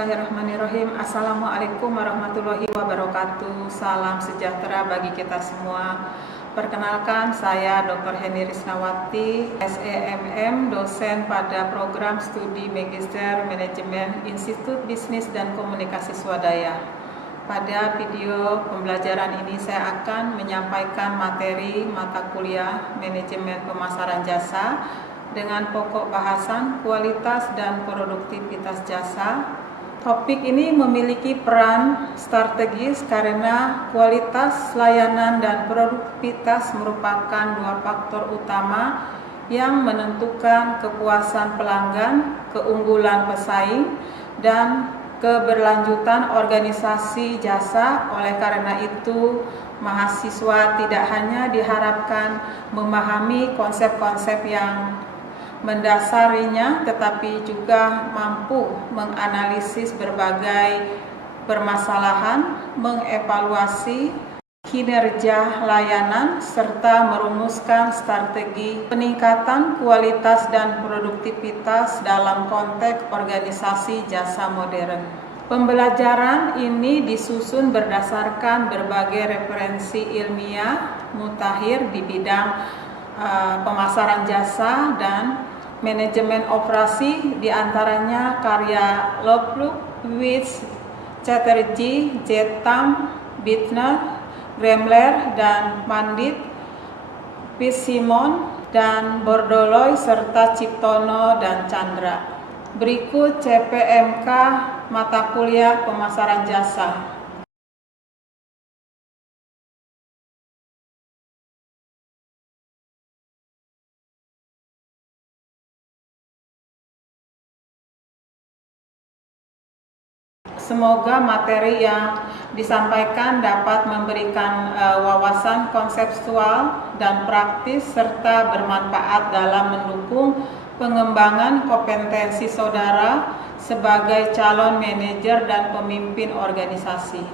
Bismillahirrahmanirrahim. Assalamualaikum warahmatullahi wabarakatuh. Salam sejahtera bagi kita semua. Perkenalkan, saya Dr. Heni Risnawati, SEMM, dosen pada program studi Magister Manajemen Institut Bisnis dan Komunikasi Swadaya. Pada video pembelajaran ini saya akan menyampaikan materi mata kuliah Manajemen Pemasaran Jasa dengan pokok bahasan kualitas dan produktivitas jasa. Topik ini memiliki peran strategis karena kualitas layanan dan produktivitas merupakan dua faktor utama yang menentukan kepuasan pelanggan, keunggulan pesaing, dan keberlanjutan organisasi jasa. Oleh karena itu, mahasiswa tidak hanya diharapkan memahami konsep-konsep yang mendasarinya, tetapi juga mampu menganalisis berbagai permasalahan, mengevaluasi kinerja layanan, serta merumuskan strategi peningkatan kualitas dan produktivitas dalam konteks organisasi jasa modern. Pembelajaran ini disusun berdasarkan berbagai referensi ilmiah mutakhir di bidang pemasaran jasa dan manajemen operasi, diantaranya karya Lovelock, Wicks, Chatterjee, Jetham, Bittner, Gremler, dan Pandit, Fitzsimons, dan Bordoloi, serta Ciptono dan Chandra. Berikut CPMK mata kuliah pemasaran jasa. Semoga materi yang disampaikan dapat memberikan wawasan konseptual dan praktis serta bermanfaat dalam mendukung pengembangan kompetensi saudara sebagai calon manajer dan pemimpin organisasi.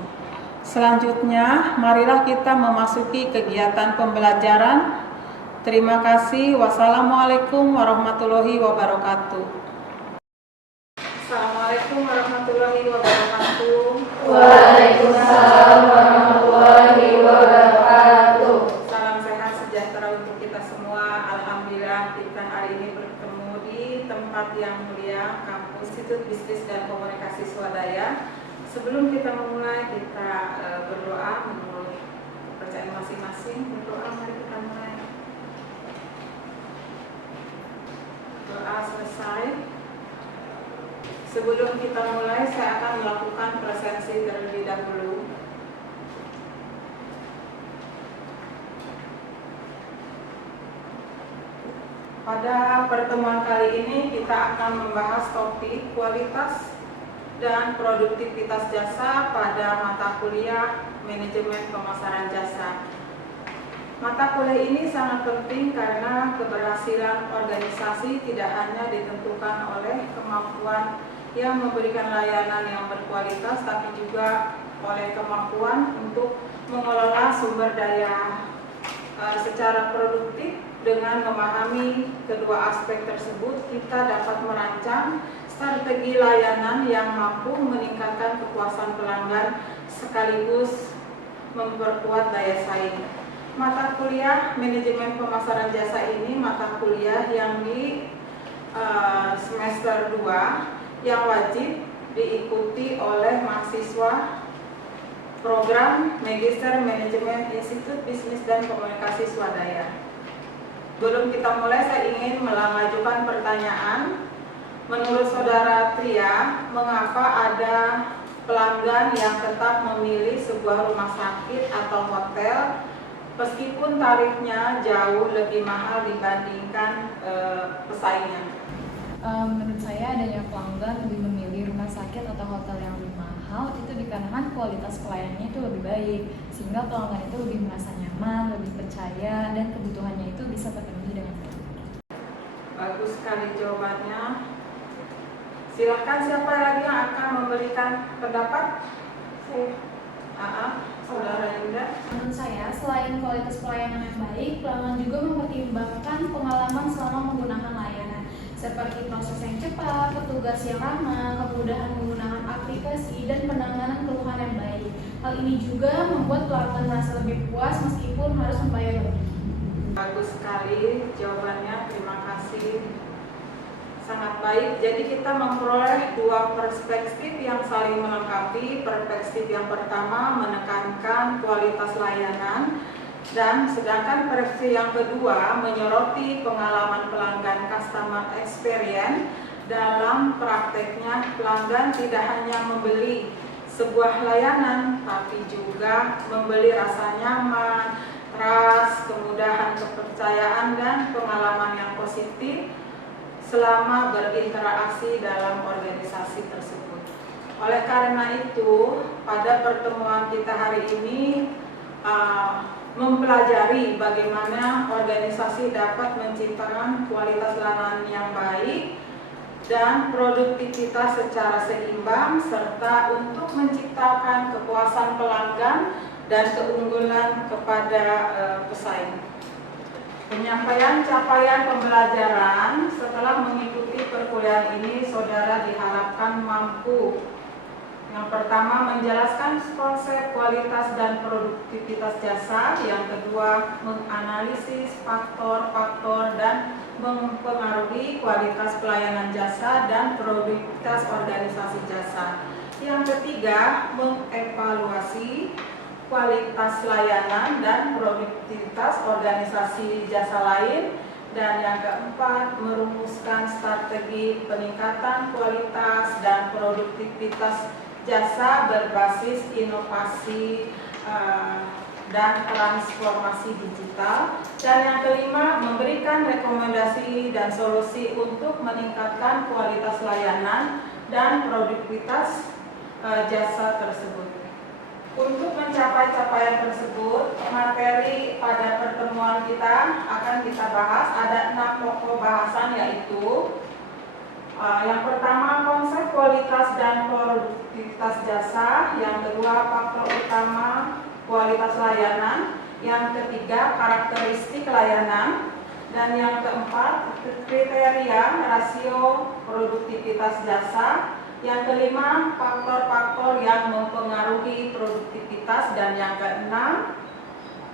Selanjutnya, marilah kita memasuki kegiatan pembelajaran. Terima kasih. Wassalamualaikum warahmatullahi wabarakatuh. Assalamualaikum warahmatullahi wabarakatuh. Waalaikumsalam warahmatullahi wabarakatuh. Salam sehat sejahtera untuk kita semua. Alhamdulillah kita hari ini bertemu di tempat yang mulia, Kampus Institut Bisnis dan Komunikasi Swadaya. Sebelum kita memulai, kita berdoa menurut kepercayaan masing-masing. Berdoa, mari kita mulai. Doa selesai. Sebelum kita mulai, saya akan melakukan presensi terlebih dahulu. Pada pertemuan kali ini kita akan membahas topik kualitas dan produktivitas jasa pada mata kuliah Manajemen Pemasaran Jasa. Mata kuliah ini sangat penting karena keberhasilan organisasi tidak hanya ditentukan oleh kemampuan yang memberikan layanan yang berkualitas, tapi juga oleh kemampuan untuk mengelola sumber daya secara produktif. Dengan memahami kedua aspek tersebut, kita dapat merancang strategi layanan yang mampu meningkatkan kepuasan pelanggan sekaligus memperkuat daya saing. Mata kuliah Manajemen Pemasaran Jasa ini mata kuliah yang di semester 2 yang wajib diikuti oleh mahasiswa program Magister Manajemen Institut Bisnis dan Komunikasi Swadaya. Sebelum kita mulai, saya ingin mengajukan pertanyaan. Menurut Saudara Tria, mengapa ada pelanggan yang tetap memilih sebuah rumah sakit atau hotel meskipun tarifnya jauh lebih mahal dibandingkan pesaingnya? Menurut saya, adanya pelanggan lebih memilih rumah sakit atau hotel yang lebih mahal itu dikarenakan kualitas pelayanannya itu lebih baik, sehingga pelanggan itu lebih merasa nyaman, lebih percaya, dan kebutuhannya itu bisa terpenuhi dengan baik. Bagus sekali jawabannya. Silahkan, siapa lagi yang akan memberikan pendapat? Saudara Yuda. Menurut saya, selain kualitas pelayanan yang baik, pelanggan juga mempertimbangkan pengalaman selama menggunakan layanan. seperti proses yang cepat, petugas yang ramah, kemudahan menggunakan aplikasi, dan penanganan keluhan yang baik. Hal ini juga membuat pelanggan merasa lebih puas meskipun harus membayar lebih. Bagus sekali jawabannya, terima kasih. Sangat baik, jadi kita memperoleh dua perspektif yang saling melengkapi. Perspektif yang pertama menekankan kualitas layanan, dan sedangkan perspektif yang kedua menyoroti pengalaman pelanggan, customer experience. Dalam prakteknya, pelanggan tidak hanya membeli sebuah layanan, tapi juga membeli rasa nyaman, trust, kemudahan, kepercayaan, dan pengalaman yang positif selama berinteraksi dalam organisasi tersebut. Oleh karena itu, pada pertemuan kita hari ini mempelajari bagaimana organisasi dapat menciptakan kualitas layanan yang baik dan produktivitas secara seimbang, serta untuk menciptakan kepuasan pelanggan dan keunggulan kepada pesaing. Penyampaian capaian pembelajaran setelah mengikuti perkuliahan ini, saudara diharapkan mampu: yang pertama, menjelaskan konsep kualitas dan produktivitas jasa. Yang kedua, menganalisis faktor-faktor dan mempengaruhi kualitas pelayanan jasa dan produktivitas organisasi jasa. Yang ketiga, mengevaluasi kualitas layanan dan produktivitas organisasi jasa lain. Dan yang keempat, merumuskan strategi peningkatan kualitas dan produktivitas jasa berbasis inovasi dan transformasi digital. Dan yang kelima, memberikan rekomendasi dan solusi untuk meningkatkan kualitas layanan dan produktivitas jasa tersebut. Untuk mencapai capaian tersebut, materi pada pertemuan kita akan kita bahas. Ada 6 pokok bahasan, yaitu yang pertama, konsep kualitas dan produktivitas jasa. Yang kedua, faktor utama kualitas layanan. Yang ketiga, karakteristik layanan. Dan yang keempat, kriteria rasio produktivitas jasa. Yang kelima, faktor-faktor yang mempengaruhi produktivitas. Dan yang keenam,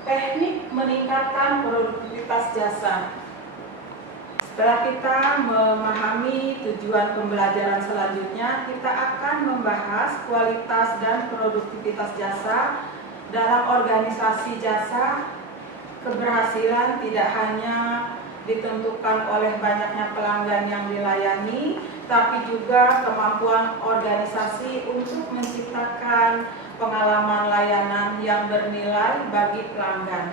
teknik meningkatkan produktivitas jasa. Setelah kita memahami tujuan pembelajaran selanjutnya, kita akan membahas kualitas dan produktivitas jasa. Dalam organisasi jasa, keberhasilan tidak hanya ditentukan oleh banyaknya pelanggan yang dilayani, tapi juga kemampuan organisasi untuk menciptakan pengalaman layanan yang bernilai bagi pelanggan.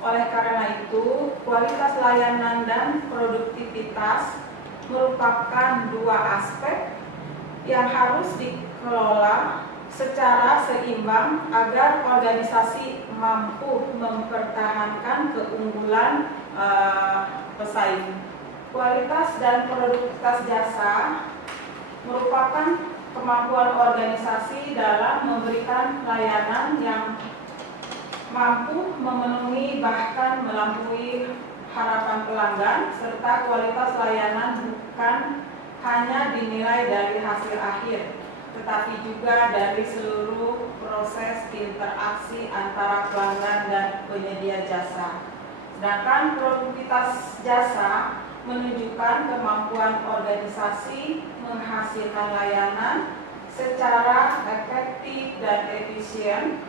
Oleh karena itu, kualitas layanan dan produktivitas merupakan dua aspek yang harus dikelola secara seimbang agar organisasi mampu mempertahankan keunggulan pesaing. Kualitas dan produktivitas jasa merupakan kemampuan organisasi dalam memberikan layanan yang mampu memenuhi bahkan melampaui harapan pelanggan, serta kualitas layanan bukan hanya dinilai dari hasil akhir, tetapi juga dari seluruh proses interaksi antara pelanggan dan penyedia jasa. Sedangkan produktivitas jasa menunjukkan kemampuan organisasi menghasilkan layanan secara efektif dan efisien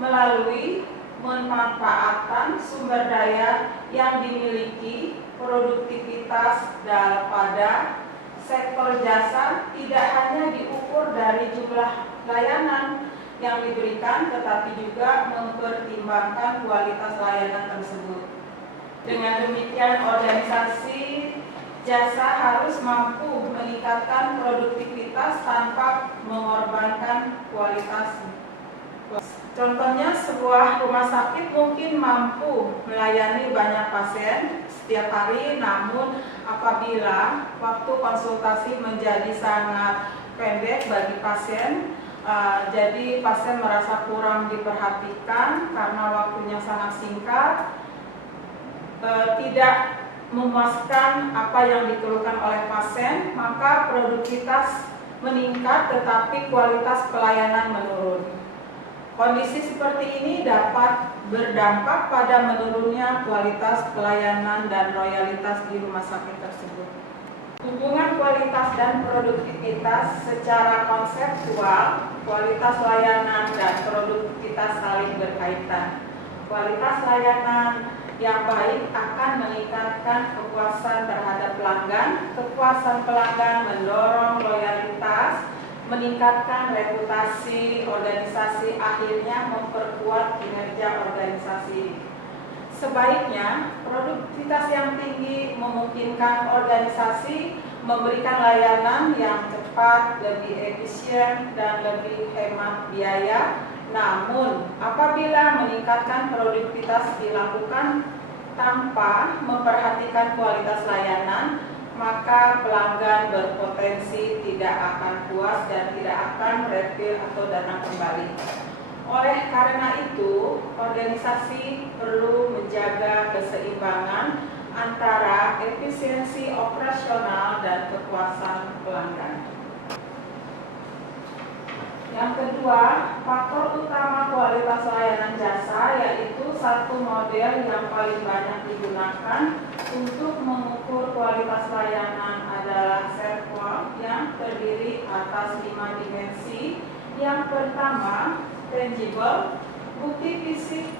melalui memanfaatkan sumber daya yang dimiliki. Produktivitas pada sektor jasa tidak hanya diukur dari jumlah layanan yang diberikan, tetapi juga mempertimbangkan kualitas layanan tersebut. Dengan demikian, organisasi jasa harus mampu meningkatkan produktivitas tanpa mengorbankan kualitas. Contohnya, sebuah rumah sakit mungkin mampu melayani banyak pasien setiap hari, namun apabila waktu konsultasi menjadi sangat pendek bagi pasien, jadi pasien merasa kurang diperhatikan karena waktunya sangat singkat, tidak memuaskan apa yang dikeluhkan oleh pasien, maka produktivitas meningkat tetapi kualitas pelayanan menurun. Kondisi seperti ini dapat berdampak pada menurunnya kualitas pelayanan dan loyalitas di rumah sakit tersebut. Hubungan kualitas dan produktivitas secara konseptual, kualitas layanan dan produktivitas saling berkaitan. Kualitas layanan yang baik akan meningkatkan kepuasan terhadap pelanggan. Kepuasan pelanggan mendorong loyalitas, meningkatkan reputasi organisasi, akhirnya memperkuat kinerja organisasi. Sebaiknya, produktivitas yang tinggi memungkinkan organisasi memberikan layanan yang cepat, lebih efisien, dan lebih hemat biaya. Namun, apabila meningkatkan produktivitas dilakukan tanpa memperhatikan kualitas layanan, maka pelanggan berpotensi tidak akan puas dan tidak akan refill atau datang kembali. Oleh karena itu, organisasi perlu menjaga keseimbangan antara efisiensi operasional dan kepuasan pelanggan. Yang kedua, faktor utama kualitas layanan jasa yaitu satu model yang paling banyak digunakan untuk mengukur kualitas layanan adalah SERPOL yang terdiri atas 5 dimensi. Yang pertama, tangible, bukti fisik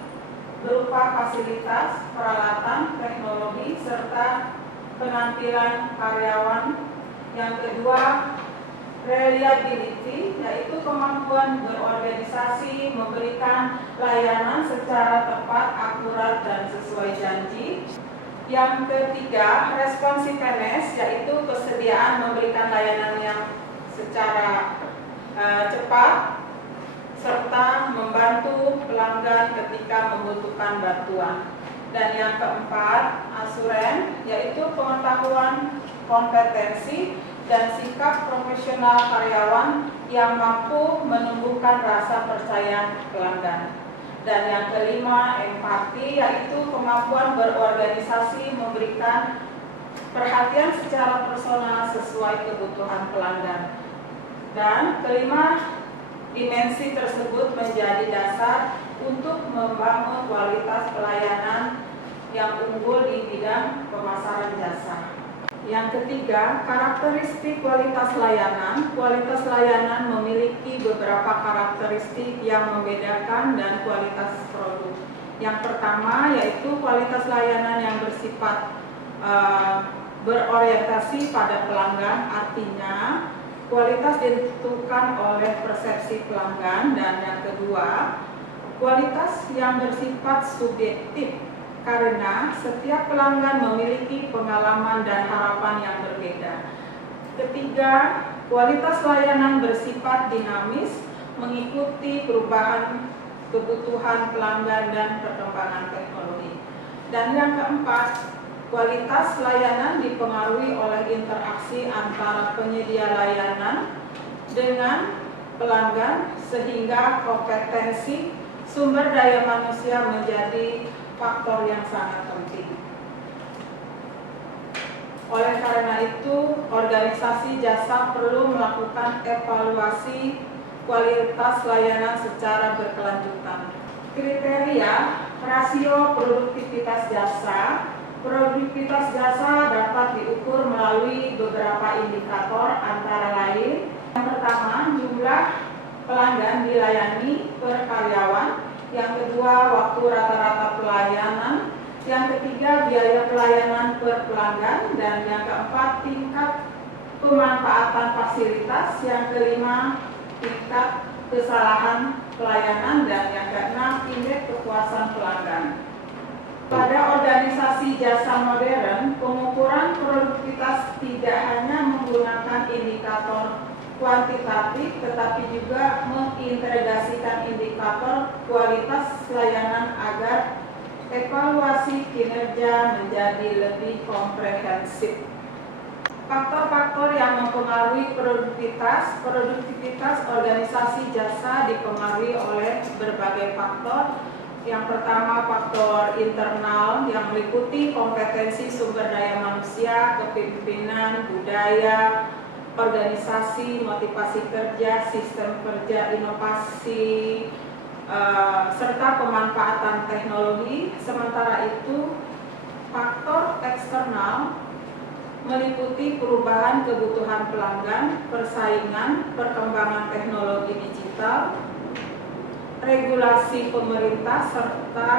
berupa fasilitas, peralatan, teknologi, serta penampilan karyawan. Yang kedua, reliability, yaitu kemampuan berorganisasi memberikan layanan secara tepat, akurat, dan sesuai janji. Yang ketiga, responsiveness, yaitu kesediaan memberikan layanan yang secara cepat serta membantu pelanggan ketika membutuhkan bantuan. Dan yang keempat, assurance, yaitu pengetahuan, kompetensi, dan sikap profesional karyawan yang mampu menumbuhkan rasa percaya pelanggan. Dan yang kelima, empati, yaitu kemampuan berorganisasi memberikan perhatian secara personal sesuai kebutuhan pelanggan. Dan kelima, dimensi tersebut menjadi dasar untuk membangun kualitas pelayanan yang unggul di bidang pemasaran jasa. Yang ketiga, karakteristik kualitas layanan. Kualitas layanan memiliki beberapa karakteristik yang membedakan dan kualitas produk. Yang pertama yaitu kualitas layanan yang bersifat berorientasi pada pelanggan, artinya kualitas ditentukan oleh persepsi pelanggan. Dan yang kedua, kualitas yang bersifat subjektif, karena setiap pelanggan memiliki pengalaman dan harapan yang berbeda. Ketiga, kualitas layanan bersifat dinamis, mengikuti perubahan kebutuhan pelanggan dan perkembangan teknologi. Dan yang keempat, kualitas layanan dipengaruhi oleh interaksi antara penyedia layanan dengan pelanggan, sehingga kompetensi sumber daya manusia menjadi faktor yang sangat penting. Oleh karena itu, organisasi jasa perlu melakukan evaluasi kualitas layanan secara berkelanjutan. Kriteria rasio produktivitas jasa. Produktivitas jasa dapat diukur melalui beberapa indikator, antara lain: yang pertama, jumlah pelanggan dilayani per karyawan. Yang kedua, waktu rata-rata pelayanan. Yang ketiga, biaya pelayanan per pelanggan. Dan yang keempat, tingkat pemanfaatan fasilitas. Yang kelima, tingkat kesalahan pelayanan. Dan yang keenam, indeks kepuasan pelanggan. Pada organisasi jasa modern, pengukuran produktivitas tidak hanya menggunakan indikator kuantitatif, tetapi juga mengintegrasikan indikator kualitas layanan agar evaluasi kinerja menjadi lebih komprehensif. Faktor-faktor yang mempengaruhi produktivitas organisasi jasa dipengaruhi oleh berbagai faktor. Yang pertama, faktor internal yang meliputi kompetensi sumber daya manusia, kepemimpinan, budaya, organisasi, motivasi kerja, sistem kerja, inovasi, serta pemanfaatan teknologi. Sementara itu, faktor eksternal meliputi perubahan kebutuhan pelanggan, persaingan, perkembangan teknologi digital, regulasi pemerintah, serta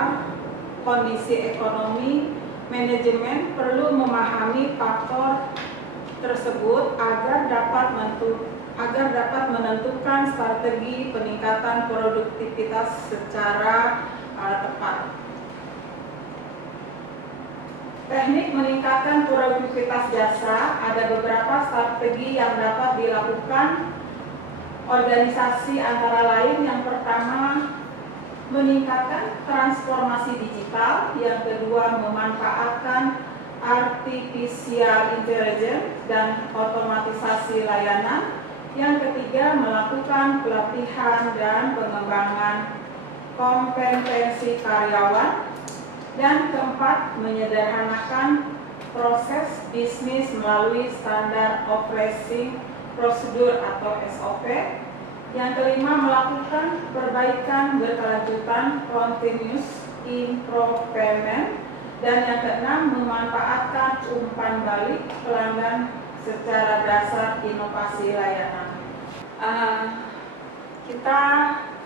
kondisi ekonomi. Manajemen perlu memahami faktor tersebut agar dapat menentukan strategi peningkatan produktivitas secara tepat. Teknik meningkatkan produktivitas jasa, ada beberapa strategi yang dapat dilakukan organisasi, antara lain yang pertama meningkatkan transformasi digital, yang kedua memanfaatkan artificial intelligence dan otomatisasi layanan, yang ketiga melakukan pelatihan dan pengembangan kompetensi karyawan, dan keempat menyederhanakan proses bisnis melalui standar operating prosedur atau SOP. Yang kelima melakukan perbaikan berkelanjutan continuous improvement, dan yang keenam memanfaatkan umpan balik pelanggan secara dasar inovasi layanan. Kita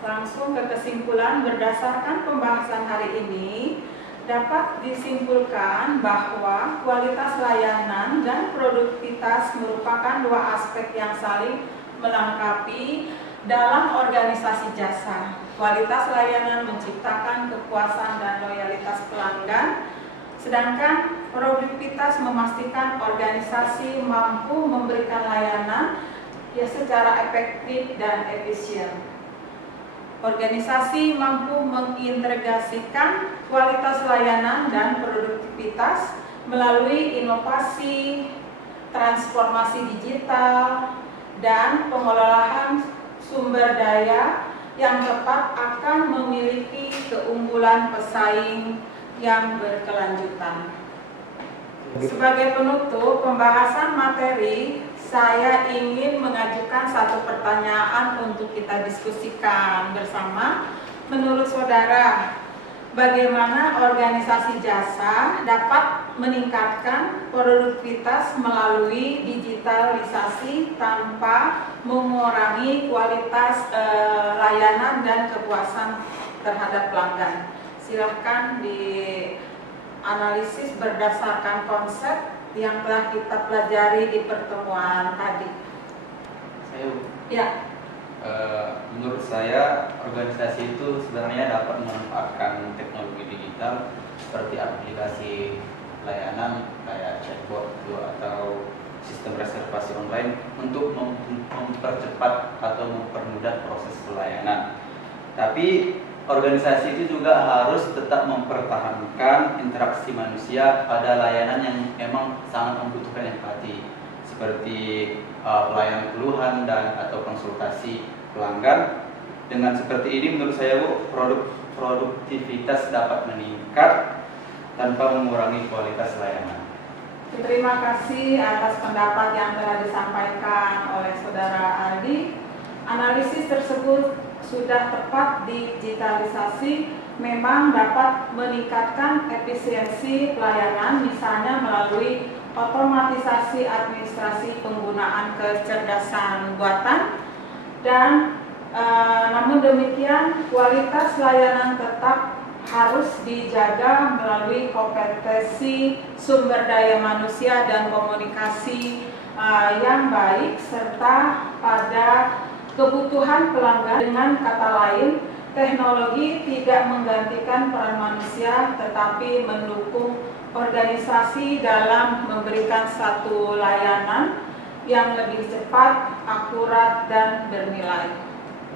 langsung ke kesimpulan. Berdasarkan pembahasan hari ini, dapat disimpulkan bahwa kualitas layanan dan produktivitas merupakan dua aspek yang saling melengkapi dalam organisasi jasa. Kualitas layanan menciptakan kepuasan dan loyalitas pelanggan, sedangkan produktivitas memastikan organisasi mampu memberikan layanan secara efektif dan efisien. Organisasi mampu mengintegrasikan kualitas layanan dan produktivitas melalui inovasi, transformasi digital, dan pengelolaan sumber daya yang tepat akan memiliki keunggulan pesaing yang berkelanjutan. Sebagai penutup pembahasan materi, saya ingin mengajukan satu pertanyaan untuk kita diskusikan bersama. Menurut saudara, bagaimana organisasi jasa dapat meningkatkan produktivitas melalui digitalisasi tanpa mengurangi kualitas layanan dan kepuasan terhadap pelanggan? Silahkan dianalisis berdasarkan konsep yang telah kita pelajari di pertemuan tadi. Menurut saya organisasi itu sebenarnya dapat memanfaatkan teknologi digital seperti aplikasi layanan kayak chatbot atau sistem reservasi online untuk mempercepat atau mempermudah proses pelayanan. Tapi organisasi itu juga harus tetap mempertahankan interaksi manusia pada layanan yang memang sangat membutuhkan empati, seperti pelayanan keluhan dan atau konsultasi pelanggan. Dengan seperti ini menurut saya produktivitas dapat meningkat tanpa mengurangi kualitas layanan. Terima kasih atas pendapat yang telah disampaikan oleh Saudara Aldi. Analisis tersebut sudah tepat. Digitalisasi memang dapat meningkatkan efisiensi pelayanan, misalnya melalui otomatisasi administrasi penggunaan kecerdasan buatan, dan namun demikian kualitas layanan tetap harus dijaga melalui kompetensi sumber daya manusia dan komunikasi yang baik serta pada kebutuhan pelanggan. Dengan kata lain, teknologi tidak menggantikan peran manusia tetapi mendukung organisasi dalam memberikan satu layanan yang lebih cepat, akurat, dan bernilai.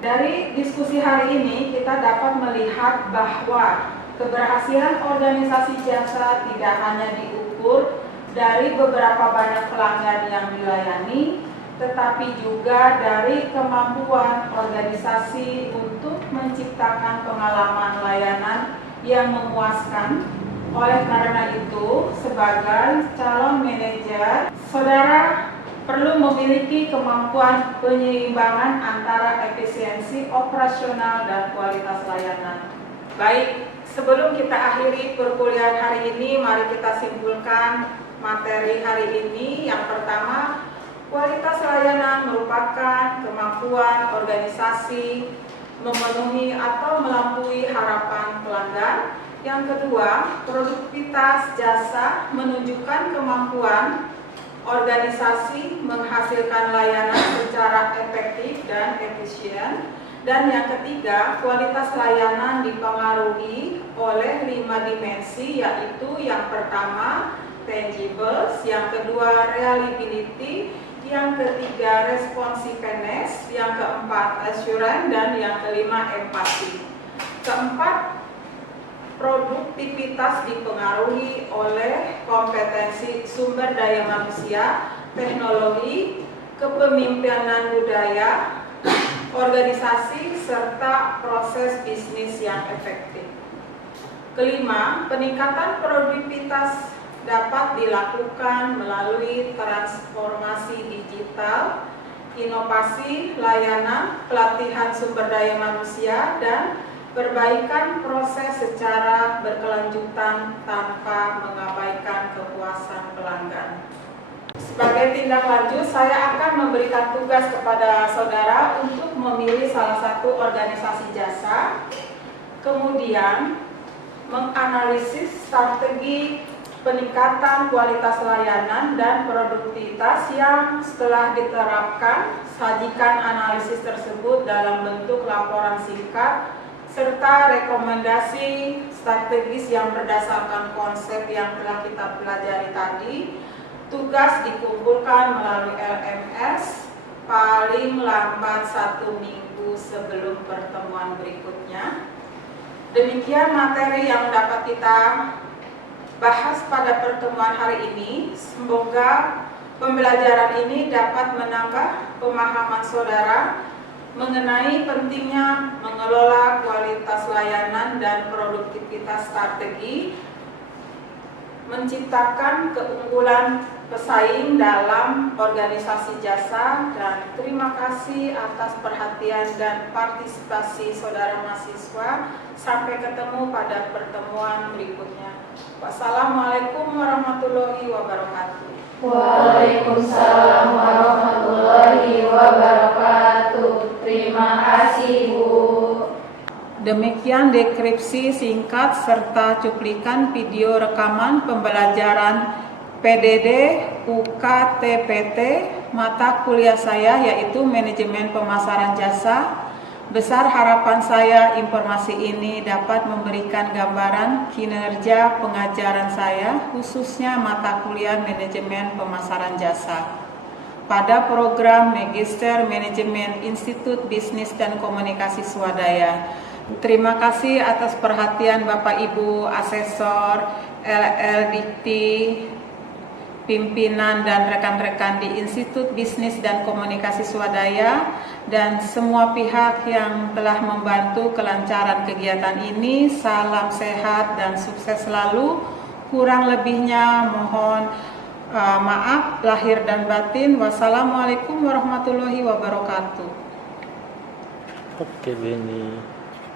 Dari diskusi hari ini kita dapat melihat bahwa keberhasilan organisasi jasa tidak hanya diukur dari beberapa banyak pelanggan yang dilayani, tetapi juga dari kemampuan organisasi untuk menciptakan pengalaman layanan yang memuaskan. Oleh karena itu, sebagai calon manajer, saudara perlu memiliki kemampuan penyeimbangan antara efisiensi operasional dan kualitas layanan. Baik, sebelum kita akhiri perkuliahan hari ini, mari kita simpulkan materi hari ini. Yang pertama, kualitas layanan merupakan kemampuan organisasi memenuhi atau melampaui harapan pelanggan. Yang kedua, produktivitas jasa menunjukkan kemampuan organisasi menghasilkan layanan secara efektif dan efisien. Dan yang ketiga, kualitas layanan dipengaruhi oleh 5 dimensi, yaitu yang pertama, tangibles, yang kedua, reliability, yang ketiga, responsiveness, yang keempat, assurance, dan yang kelima, empathy. Keempat, produktivitas dipengaruhi oleh kompetensi sumber daya manusia, teknologi, kepemimpinan budaya, organisasi, serta proses bisnis yang efektif. Kelima, peningkatan produktivitas dapat dilakukan melalui transformasi digital, inovasi layanan, pelatihan sumber daya manusia, dan perbaikan proses secara berkelanjutan tanpa mengabaikan kepuasan pelanggan. Sebagai tindak lanjut, saya akan memberikan tugas kepada saudara untuk memilih salah satu organisasi jasa, kemudian menganalisis strategi peningkatan kualitas layanan dan produktivitas yang setelah diterapkan, sajikan analisis tersebut dalam bentuk laporan singkat serta rekomendasi strategis yang berdasarkan konsep yang telah kita pelajari tadi. Tugas dikumpulkan melalui LMS paling lambat 1 minggu sebelum pertemuan berikutnya. Demikian materi yang dapat kita bahas pada pertemuan hari ini. Semoga pembelajaran ini dapat menambah pemahaman saudara mengenai pentingnya mengelola kualitas layanan dan produktivitas strategi, menciptakan keunggulan pesaing dalam organisasi jasa. Dan terima kasih atas perhatian dan partisipasi saudara mahasiswa. Sampai ketemu pada pertemuan berikutnya. Wassalamualaikum warahmatullahi wabarakatuh. Waalaikumsalam warahmatullahi wabarakatuh. Terima kasih, Bu. Demikian deskripsi singkat serta cuplikan video rekaman pembelajaran PDD UKTPT mata kuliah saya, yaitu Manajemen Pemasaran Jasa. Besar harapan saya informasi ini dapat memberikan gambaran kinerja pengajaran saya, khususnya mata kuliah Manajemen Pemasaran Jasa pada program Magister Manajemen Institut Bisnis dan Komunikasi Swadaya. Terima kasih atas perhatian Bapak Ibu Asesor, LL Dikti, pimpinan dan rekan-rekan di Institut Bisnis dan Komunikasi Swadaya, dan semua pihak yang telah membantu kelancaran kegiatan ini. Salam sehat dan sukses selalu. Kurang lebihnya mohon maaf lahir dan batin. Wassalamualaikum warahmatullahi wabarakatuh. Oke, Beni.